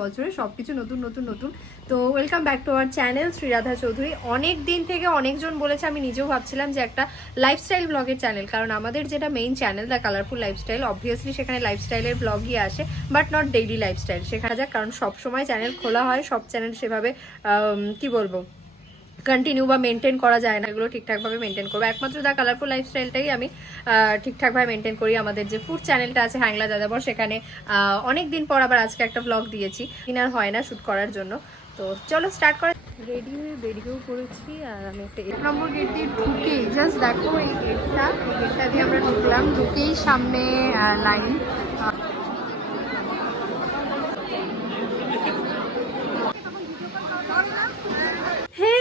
বছরে সবকিছু নতুন নতুন নতুন। তো welcome back to our channel Shri Radha Chowdhury. অনেক দিন থেকে অনেকজন বলেছে, আমি নিজেও ভাবছিলাম যে একটা লাইফস্টাইল ব্লগের চ্যানেল, কারণ আমাদের যেটা main channel the colourful lifestyle, obviously সেখানে লাইফস্টাইলের ব্লগই আসে, বাট নট ডেইলি লাইফস্টাইল। সেখানে যাক, কারণ সবসময় চ্যানেল খোলা হয়, সব চ্যানেল সেভাবে কি বলবো কন্টিনিউ বা মেনটেন করা যায় না, এগুলো ঠিকঠাকভাবে মেনটেন করবো। একমাত্র দ্য কালারফুল লাইফস্টাইলটাই আমি ঠিকঠাকভাবে মেনটেন করি। আমাদের যে ফুড চ্যানেলটা আছে হ্যাংলা দাদাবর, সেখানে অনেক দিন পর আবার আজকে একটা ব্লগ দিয়েছি, আর হয় না শ্যুট করার জন্য। তো চলো স্টার্ট করা। রেডি হয়ে বেরিয়েও পড়েছি, আর আমি একটা 1 নম্বর গেট দিয়ে ঢুকেই জাস্ট দেখো এই গেটটা দিয়ে আমরা ঢুকলাম, ঢুকেই সামনে line.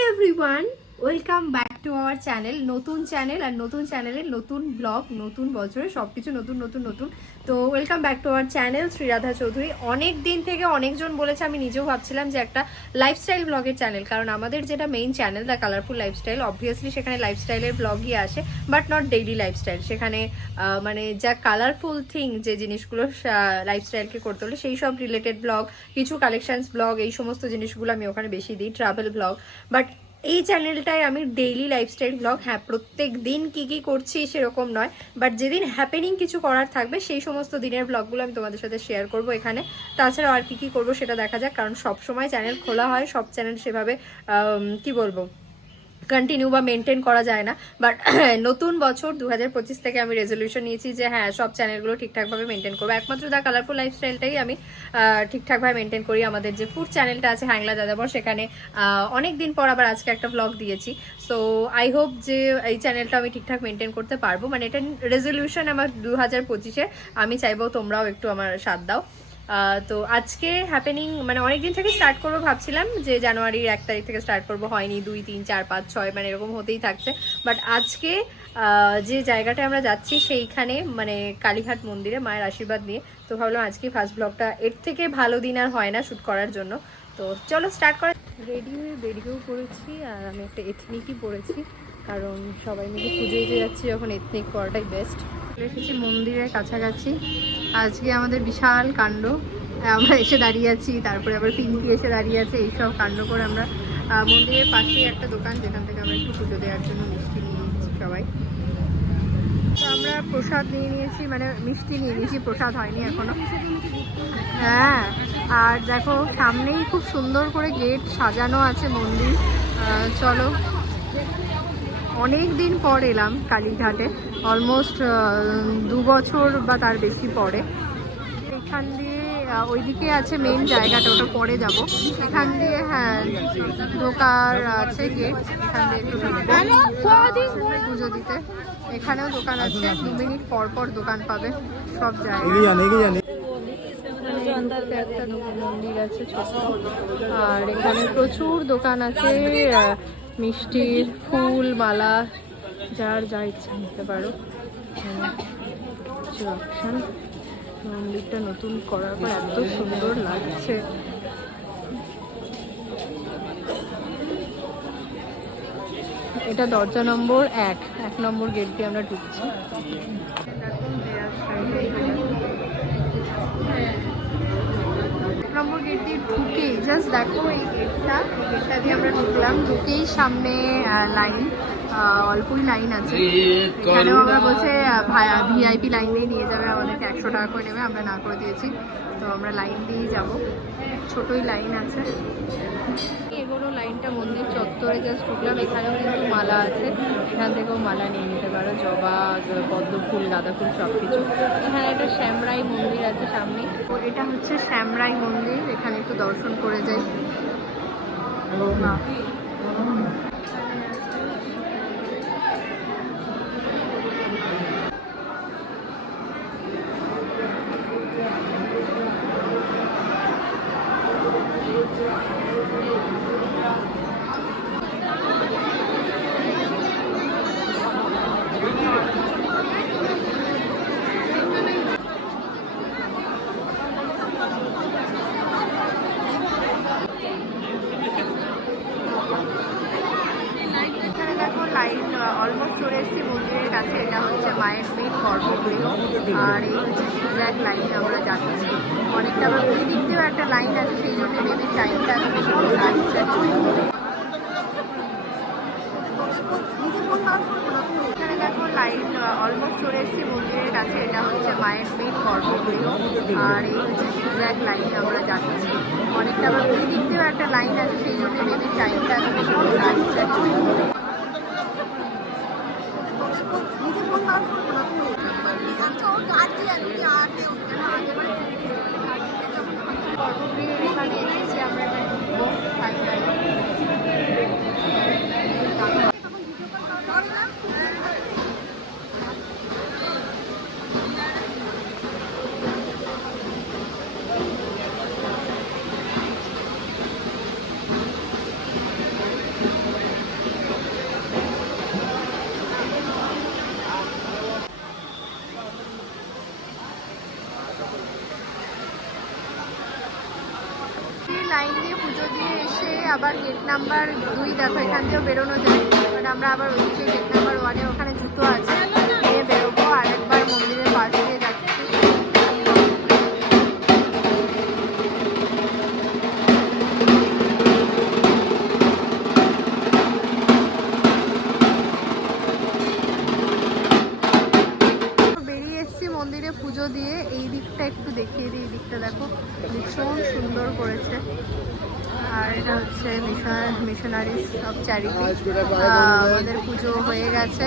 Everyone, welcome back to our channel. নতুন চ্যানেল আর নতুন চ্যানেলের নতুন ব্লগ, নতুন বছরে সবকিছু নতুন নতুন নতুন। তো welcome back to our channel Shri Radha Chowdhury. অনেক দিন থেকে অনেকজন বলেছে, আমি নিজেও ভাবছিলাম যে একটা লাইফস্টাইল ব্লগের চ্যানেল, কারণ আমাদের যেটা main channel the colourful lifestyle, obviously সেখানে লাইফস্টাইলের ব্লগই আসে, বাট নট ডেইলি লাইফস্টাইল। সেখানে মানে যা কালারফুল থিং, যে জিনিসগুলো লাইফস্টাইলকে করতে হলে সেই সব রিলেটেড ব্লগ, কিছু কালেকশনস ব্লগ, এই সমস্ত জিনিসগুলো আমি ওখানে বেশি দিই, ট্রাভেল ব্লগ। বাট এই চ্যানেলটায় আমি ডেইলি লাইফস্টাইল ব্লগ, হ্যাঁ প্রত্যেক দিন কী কী করছি সেরকম নয়, বাট যেদিন হ্যাপেনিং কিছু করার থাকবে সেই সমস্ত দিনের ব্লগগুলো আমি তোমাদের সাথে শেয়ার করব এখানে। তাছাড়াও আর কী কী করবো সেটা দেখা যাক, কারণ সব সময় চ্যানেল খোলা হয়, সব চ্যানেল সেভাবে কি বলবো কন্টিনিউ বা মেনটেন করা যায় না। বাট নতুন বছর 2025 থেকে আমি রেজলিউশন নিয়েছি যে হ্যাঁ সব চ্যানেলগুলো ঠিকঠাকভাবে মেনটেন করবো। একমাত্র দ্য কালারফুল লাইফস্টাইলটাই আমি ঠিকঠাকভাবে মেনটেন করি। আমাদের যে ফুড চ্যানেলটা আছে হ্যাংলা দাদাবর, সেখানে অনেক দিন পর আবার আজকে একটা ব্লগ দিয়েছি। সো আই হোপ যে এই চ্যানেলটা আমি ঠিকঠাক মেনটেন করতে পারবো, মানে এটা রেজলিউশন আমার 2025-এ। আমি চাইবো তোমরাও একটু আমার সাথ দাও। তো আজকে হ্যাপেনিং মানে অনেকদিন থেকে স্টার্ট করবো ভাবছিলাম, যে জানুয়ারির 1 তারিখ থেকে স্টার্ট করবো, হয়নি, 2, 3, 4, 5, 6 মানে এরকম হতেই থাকছে। বাট আজকে যে জায়গাটা আমরা যাচ্ছি সেইখানে মানে কালীঘাট মন্দিরে মায়ের আশীর্বাদ নিয়ে, তো ভাবলাম আজকে ফার্স্ট ব্লগটা, এর থেকে ভালো দিন আর হয় না শ্যুট করার জন্য। তো চলো স্টার্ট করা। রেডি হয়ে বেরিয়েও পড়েছি, আর আমি একটা এথনিকই পরেছি, কারণ সবাই মিলে পুজো দিতে যাচ্ছি, যখন এথনিক পরাটাই বেস্ট। রেখেছি মন্দিরের কাছাকাছি, আজকে আমাদের বিশাল কাণ্ড। আমরা এসে দাঁড়িয়ে আছি, তারপরে আবার পিঙ্কি এসে দাঁড়িয়ে আছে, এইসব কাণ্ড করে আমরা মন্দিরের পাশেই একটা দোকান, যেখান থেকে আমরা একটু পুজো দেওয়ার জন্য মিষ্টি নিয়ে নিচ্ছি সবাই। তো আমরা প্রসাদ নিয়ে নিয়েছি, মানে মিষ্টি নিয়ে নিয়েছি, প্রসাদ হয়নি এখনো। হ্যাঁ, আর দেখো সামনেই খুব সুন্দর করে গেট সাজানো আছে মন্দির। চলো, অনেক দিন পর এলাম কালীঘাটে, অলমোস্ট 2 বছর বা তার বেশি পরে। এখান দিয়ে ওইদিকে আছে মেন জায়গাটা, ওটা পরে যাব। এখান দিয়ে হ্যাঁ ঢোকার আছে গেট, এখান দিয়ে একটু ঢুকবো পুজো দিতে। এখানেও দোকান আছে, 2 মিনিট পর পর দোকান পাবে সব জায়গায়। একটা মন্দির আছে ছোট, আর এখানে প্রচুর দোকান আছে, মিষ্টির, ফুল, মালা, যার যা ইচ্ছা নিতে পারো। অপশন, মন্দিরটা নতুন করার পর এত সুন্দর লাগছে। এটা দরজা নম্বর 1 নম্বর গেট দিয়ে আমরা ঢুকছি। নম্বর গেট দিয়ে ঢুকেই জাস্ট দেখো এই গেটটা দিয়ে আমরা ঢুকলাম, ঢুকেই সামনে লাইন, অল্পই লাইন আছে। এখানেও আমরা বলছে ভিআইপি লাইন দিয়ে নিয়ে যাবে, আমাদেরকে 100 টাকা করে নেবে, আমরা না করে দিয়েছি। তো আমরা লাইন দিয়েই যাব, ছোটই লাইন আছে। এগুলো লাইনটা মন্দির চত্বরে জাস্ট ঢুকলাম, এখানেও কিন্তু মালা আছে, এখান থেকেও মালা নিয়ে নিতে পারো, জবা, পদ্ম ফুল, গাঁদা ফুল সব কিছু। এখানে একটা শ্যামরাই মন্দির আছে সামনে, তো এটা হচ্ছে শ্যামরাই মন্দির, এখানে একটু দর্শন করে যাই। চলে এসেছি মন্দিরের কাছে। এটা হচ্ছে মায়ের মেন গর্ভগৃহ, আর এই হচ্ছে জিগজ্যাগ লাইন আমরা যাচ্ছি। অনেকটা আবার ওই দিক দিয়েও একটা লাইন আছে, সেই জন্য মেবি টাইমটা লাগছে। এখানে দেখো লাইন অলমোস্ট চলে এসেছি মন্দিরের কাছে। এটা হচ্ছে মায়ের মেন গর্ভগৃহ, আর এই হচ্ছে জিগজ্যাগ লাইন আমরা যাচ্ছি। অনেকটা আবার ওই দিক দিয়েও একটা লাইন আছে, সেই জন্য মেবি টাইমটা লাগছে। গর্ভগৃহের এখানে এসেছি আমরা, এবার ঢুকবো ফাইনালি। লাইন দিয়ে পুজো দিয়ে এসে আবার গেট নাম্বার 2 দেখো, এখান দিয়েও বেরোনো যায়, বাট আমরা আবার ওইদিকে গেট নাম্বার 1-এ ওখানে জুতো আছে নিয়ে বেরোবো। আরেকবার মন্দিরের পাশ দিয়ে যাচ্ছি। বেরিয়ে এসেছি মন্দিরে পুজো দিয়ে। এই দিকটা একটু দেখিয়ে দিই, এই দিকটা দেখো ভীষণ সুন্দর করেছে। আর এটা হচ্ছে মিশনারিজ অফ চ্যারিটি। আমাদের পুজো হয়ে গেছে,